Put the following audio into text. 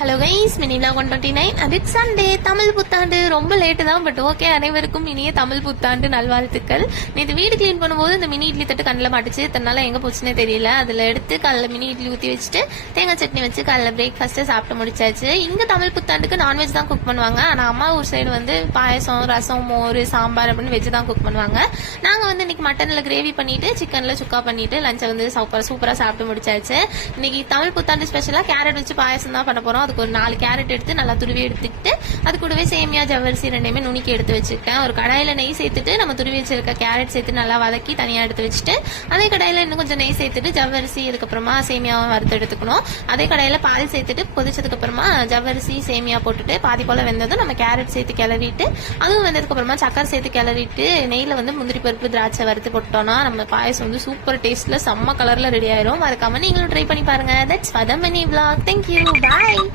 Hello guys, mini vlog 129 and it's Sunday. Tamil புத்தாண்டு ரொம்ப late தான், பட் ஓகே. அனைவருக்கும் இனிய தமிழ் புத்தாண்டு நல்வாழ்த்துக்கள். நேற்று வீடு கிளீன் பண்ணும்போது இந்த மினி இட்லி தட்டு கண்ணில் மாட்டுச்சு. தன்னால எங்க போச்சுன்னே தெரியல. அதுல எடுத்து காலைல மினி இட்லி ஊற்றி வச்சுட்டு தேங்காய் சட்னி வச்சு காலைல பிரேக்ஃபாஸ்ட்டை சாப்பிட்டு முடிச்சாச்சு. இங்க தமிழ் புத்தாண்டுக்கு நான்வெஜ் தான் குக் பண்ணுவாங்க. ஆனா அம்மா ஊர் சைடு வந்து பாயசம், ரசம், மோர், சாம்பார் அப்படின்னு வெஜ் தான் குக் பண்ணுவாங்க. நாங்க வந்து இன்னைக்கு மட்டன்ல கிரேவி பண்ணிட்டு சிக்கன்ல சுக்கா பண்ணிட்டு லஞ்சை வந்து சூப்பரா சாப்பிட்டு முடிச்சாச்சு. இன்னைக்கு தமிழ் புத்தாண்டு ஸ்பெஷலா கேரட் வச்சு பாயசம் தான் பண்ண போறோம். அதுக்கு ஒரு 4 கேரட் எடுத்து நல்லா துருவி எடுத்துக்கிட்டு அது கூடவே சேமியா, ஜவ்வரிசி ரெண்டையுமே நுணுக்கி எடுத்து வச்சிருக்கேன். ஒரு கடாயில நெய் சேர்த்துட்டு நம்ம துருவி வச்சிருக்க கேரட் சேர்த்து நல்லா வதக்கி தனியா எடுத்து வச்சுட்டு அதே கடாயில இன்னும் கொஞ்சம் நெய் சேர்த்துட்டு ஜவ்வரிசி அதுக்கப்புறமா சேமியாவை வறுத்து எடுத்துக்கணும். அதே கடாயில பால் சேர்த்துட்டு கொதிச்சதுக்கு அப்புறமா ஜவ்வரிசி சேமியா போட்டுட்டு பாதி போல வெந்ததும் நம்ம கேரட் சேர்த்து கிளறிட்டு அதுவும் வெந்ததுக்கு அப்புறமா சக்கரை சேர்த்து கிளறிட்டு நெய்ல வந்து முந்திரி பருப்பு, திராட்சை வறுத்து போட்டோம்னா நம்ம பாயசம் வந்து சூப்பர் டேஸ்ட்ல செம்ம கலர்ல ரெடி ஆயிரும். மறக்காம நீங்களும் ட்ரை பண்ணி பாருங்க. That's for the mini vlog. Thank you. Bye.